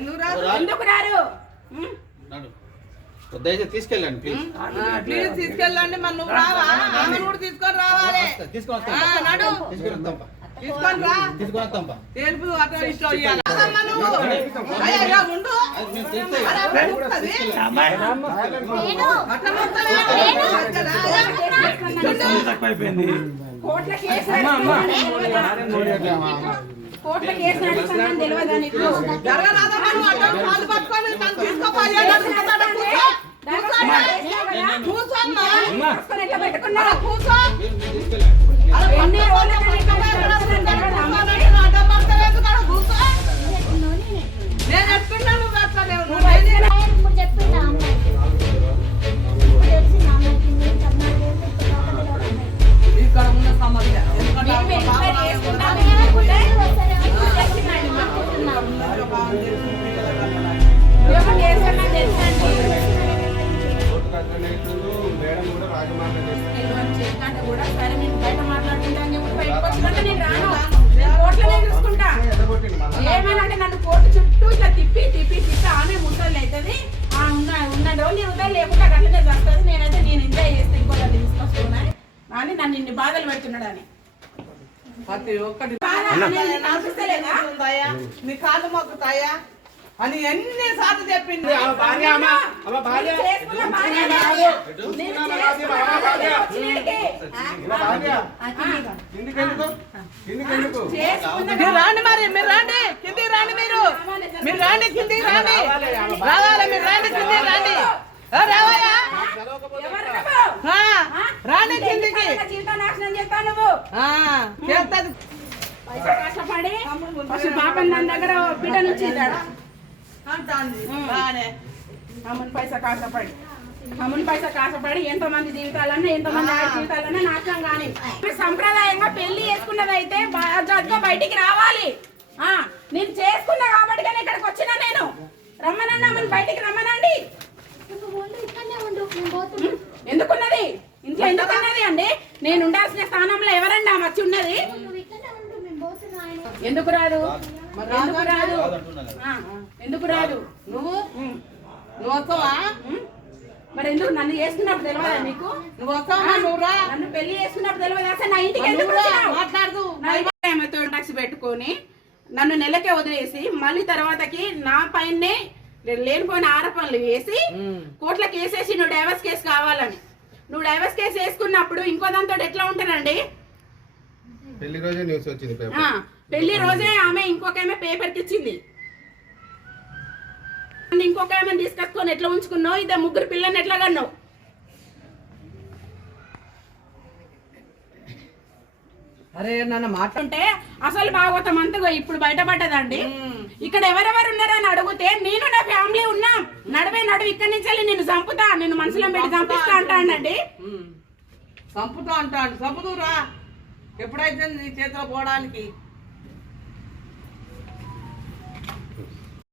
ఎందుకు రారు? తీసుకెళ్ళండి ప్లీజ్ తీసుకెళ్ళండి. మరి నువ్వు రావా? ఆమె కూడా తీసుకొని రావాలి. తీసుకొని రా. తెలుపు అక్కడ ఇష్టం ఇవ్వాలి. కోట్ల కేసు నడుస్తుందని తెలియదా నీకు? ఇక్కడ ఉన్న సమస్య కూడా సరే నేను బయట మాట్లాడుకుంటా అని చెప్పి బయటకు వచ్చినాక నేను రాను. నేను కోర్టులోనే చూసుకుంటా. ఏమైనా అంటే నన్ను కోర్టు చుట్టూ ఇట్లా తిప్పి ఆమె ముసలి అవుతుంది. ఉన్న రోజు ఉదయం లేకుండా అట్లనే జరుగుతుంది. నేనైతే నేను ఎంజాయ్ చేస్తే ఇంకో దాన్ని తీసుకొస్తున్నా అని నన్ను ఇన్ని బాధలు పెడుతున్నాడు అని ప్రతి ఒక్కటి అనిపిస్తలేదా? నీ కాళ్ళు మొక్కుతాయా అని ఎన్ని సార్లు చెప్పింది. రాండి మరి మీరు రాండి కిందికి రాండి. మీరు రాండి కిందికి రాండి. రావాలి మీరు రాండి కిందికి రాండి. రావాయా రాండి కిందికి. కష్టపడి పాపం నా దగ్గర బిడ్డ నుంచి అమ్ముని పైసా కాసపడి ఎంతో మంది జీవితాలన్నా ఎంతోమంది జీవితాలన్నా నాశనం కానీ సంప్రదాయంగా పెళ్లి చేసుకున్నది అయితే బయటికి రావాలి. నేను చేసుకున్నా కాబట్టి ఇక్కడికి వచ్చినా నేను రమ్మనన్నా అమ్మని బయటికి రమ్మనండి. ఎందుకున్నది ఇంట్లో ఎందుకున్నది అండి? నేను ఉండాల్సిన స్థానంలో ఎవరండి ఆమె వచ్చి ఉన్నది? ఎందుకు రాదు? ఎందుకు రాదు? నువ్వు వస్తావా? మరి ఎందుకు నన్ను చేసుకున్నప్పుడు తెలియదా నీకు? నువ్వు వస్తావా? నువ్వు రా. నన్ను పెళ్లి చేసుకున్నప్పుడు తెలియదు అసలు. నా ఇంటికి ఎందుకు మాట్లాడదు? టాక్సీ పెట్టుకొని నన్ను నెలకే వదిలేసి మళ్ళీ తర్వాతకి నా పైనే లేనిపోయిన ఆరోపణలు వేసి కోర్టులో కేసేసి నువ్వు డైవర్స్ కేసు కావాలని. నువ్వు డైవర్స్ కేసు వేసుకున్నప్పుడు ఇంకో దాంతో ఎట్లా ఉంటారండి? పెళ్లి రోజే ఆమె ఇంకొక ఆమె పేపర్కి ఇచ్చింది. ఇంకొక ఆమె తీసుకొచ్చుకొని ఎట్లా ఉంచుకున్నావు? ఇద్దరు ముగ్గురు పిల్లల్ని ఎట్లా కన్నావు? అరే నన్ను మాట్లాడుంటే అసలు భాగవతం అంతగా ఇప్పుడు బయటపడ్డదండి. ఇక్కడ ఎవరెవరు ఉన్నారని అడిగితే నేను నా ఫ్యామిలీ ఉన్నాం. నడువు ఇక్కడి నుంచి వెళ్ళి నేను చంపుతా, నేను మనసులో పెట్టి చంపిస్తా అంటానండి. చంపుతా అంటాడు. చంపుతూరా ఎప్పుడైతే నీ చేతిలో పోవడానికి